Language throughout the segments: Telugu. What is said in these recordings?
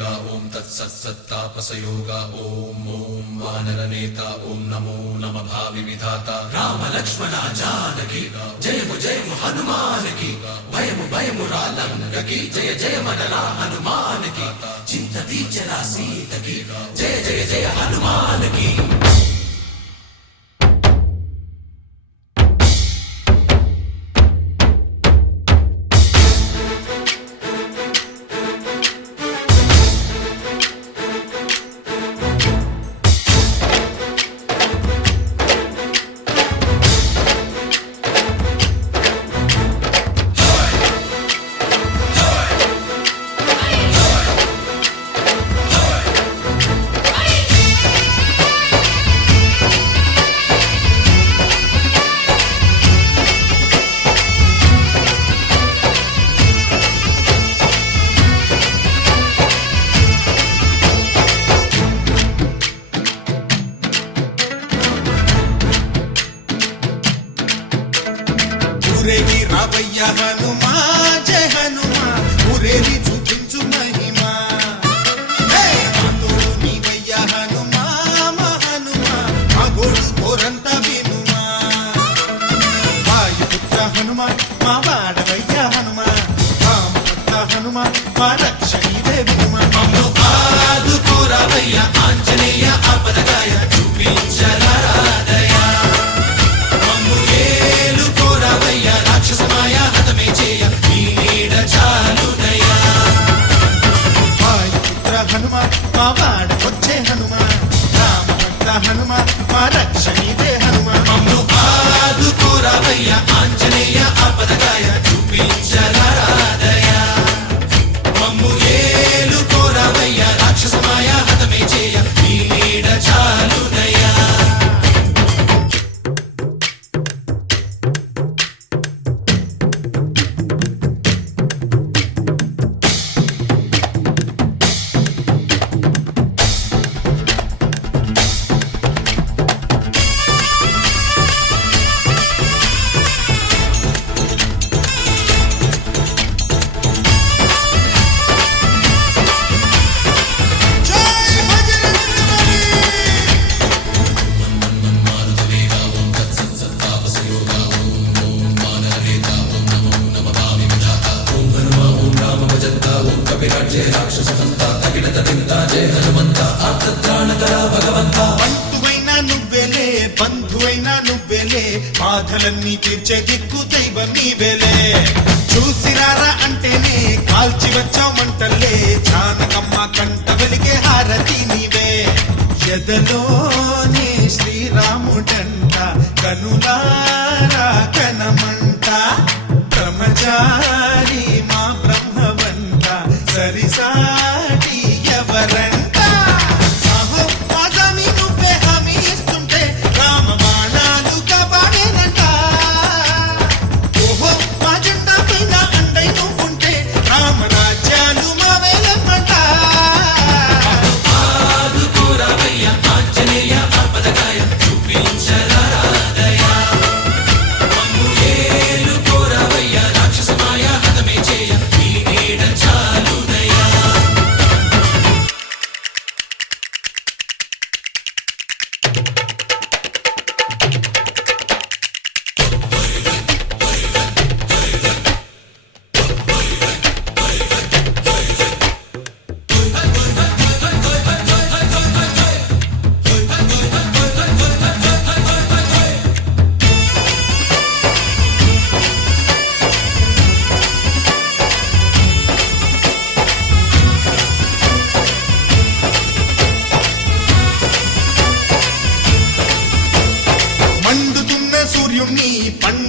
योगा ॐ तत्सत्सत्तापसयोगा ॐ ॐ वानरनेता ॐ नमो नम भावि विधाता राम लक्ष्मणा जानकी जयमु जयमु हनुमानकी भयमु भयमु रालङ्ककी जय जय मनरा हनुमानकी चिन्त तीचरा सीतकी जय जय जय हनुमानकी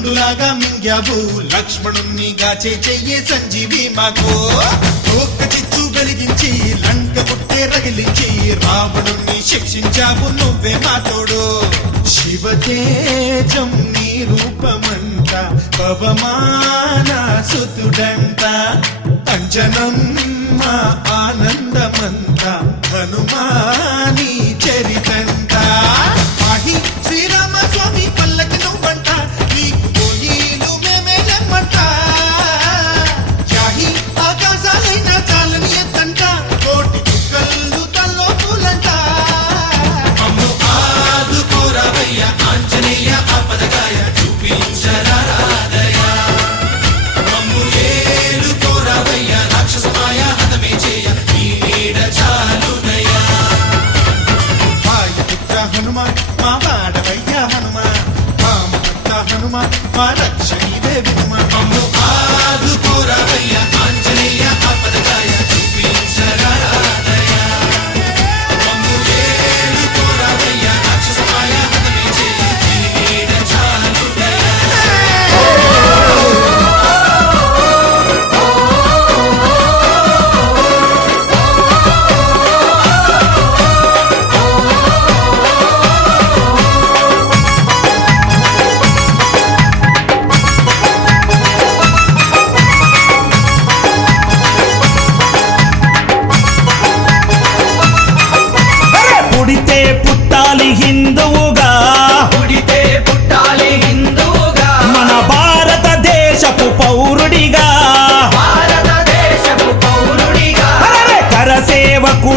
నిండులాగా మింగ్యావు లక్ష్మణుణ్ణి గాచే చెయ్యే సంజీవి మాకు. ఒక్క చిచ్చు కలిగించి లంక పుట్టే రగిలించి రావణుణ్ణి శిక్షించావు నువ్వే మా తోడు. శివతేజం నీ రూపమంత పవమాన సుతుడంత అంజనం మా ఆనందమంత హనుమాని చరితంత అహి శ్రీ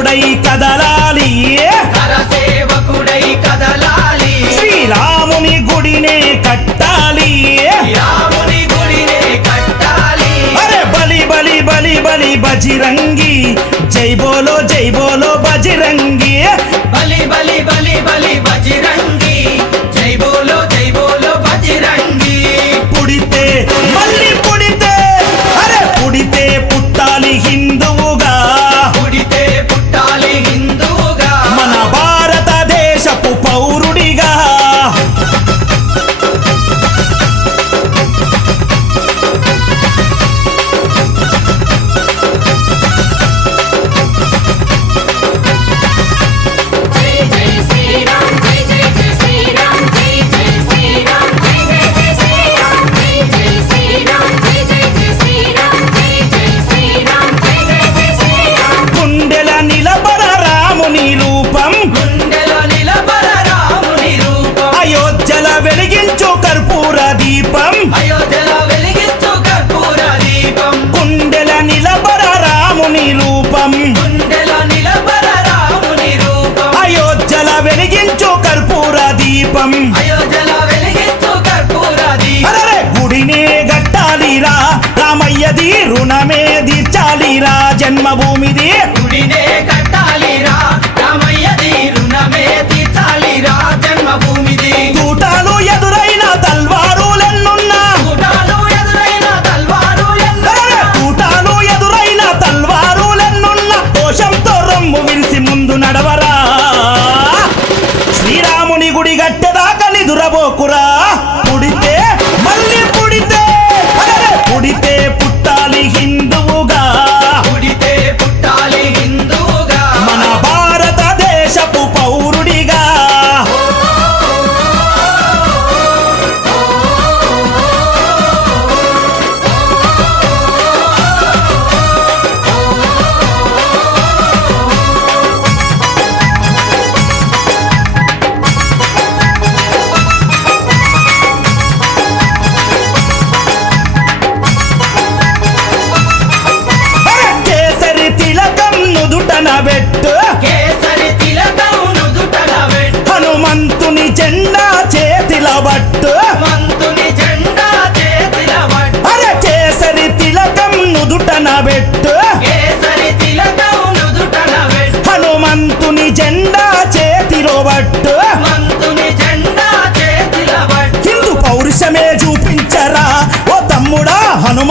సేవకుడై కదలాలి. శ్రీరాముని గుడినే కట్టాలి. అరే బలి బలి బలి బలి బజిరంగి. జై బోలో జై బోలో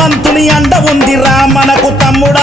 భగవంతుని అండ ఉందిరా. మనకు తమ్ముడా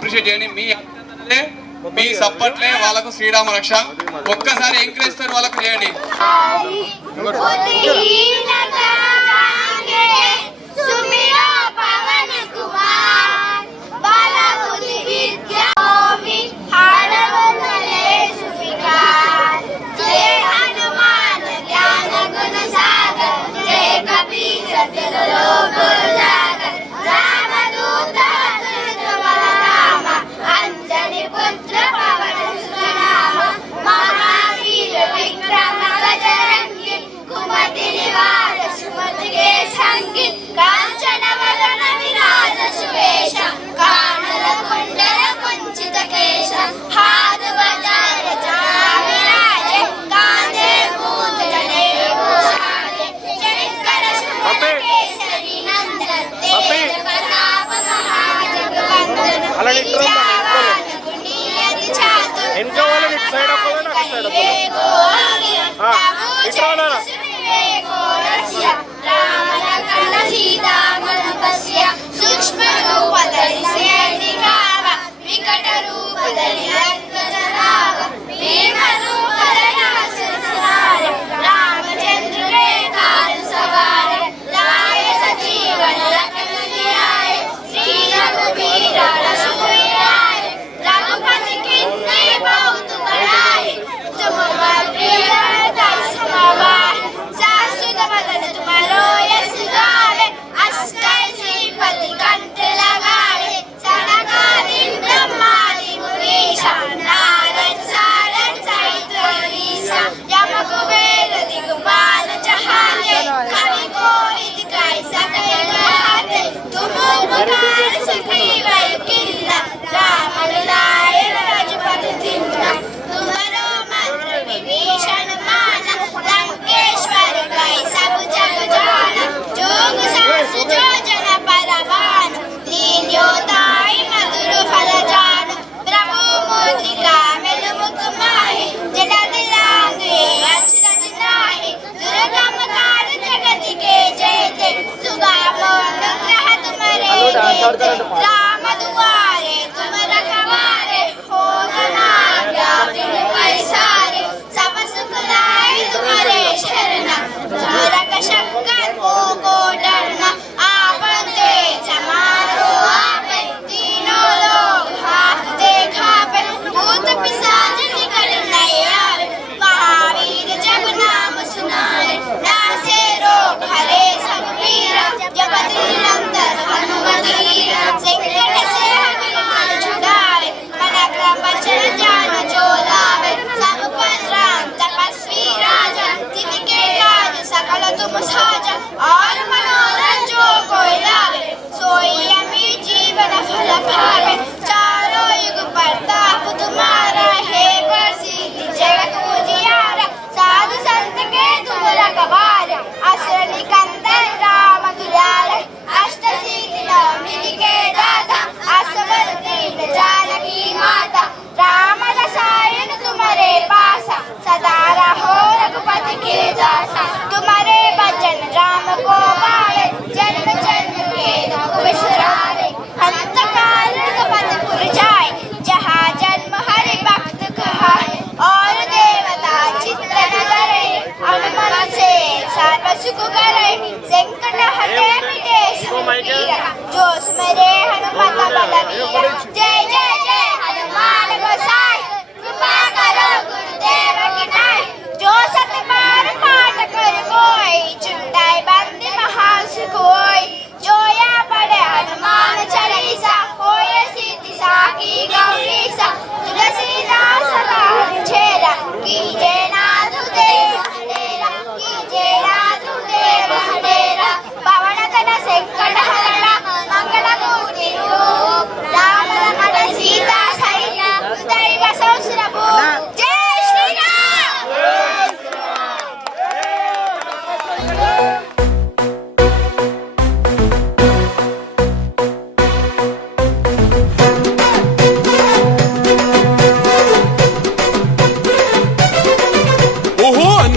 అప్రిషియేట్ చేయండి. మీ మీ సపోర్ట్లే వాళ్ళకు శ్రీరామ రక్ష. ఒక్కసారి ఎంకరేజ్ వాళ్ళకు చేయండి. vida, no es.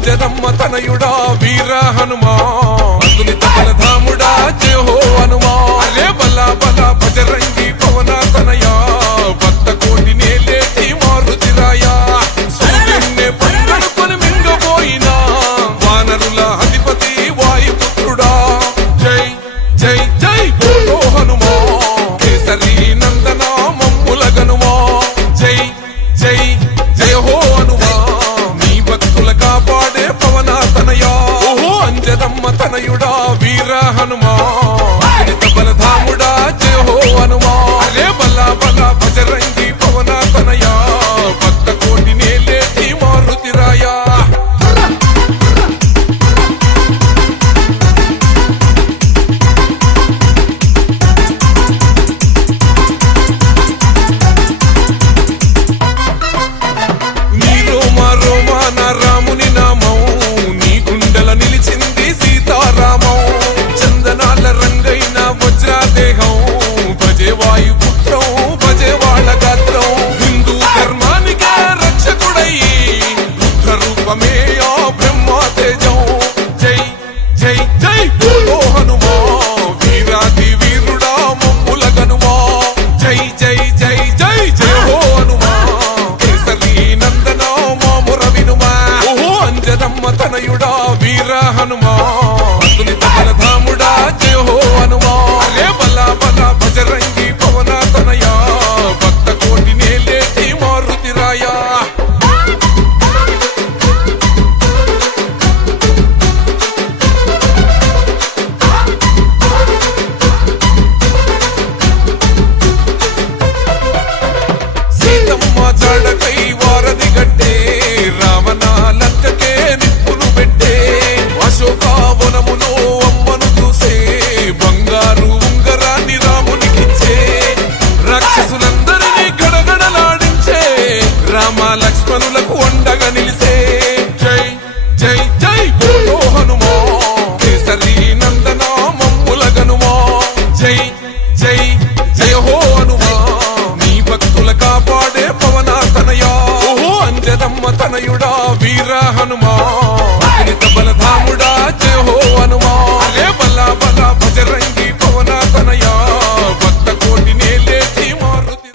జరమ్మ తనయుడా వీర హనుమా. అందుని తపల ధాముడా జయహో హనుమా. అరే బల్లా బల్లా భజరంగి పవన తనయా.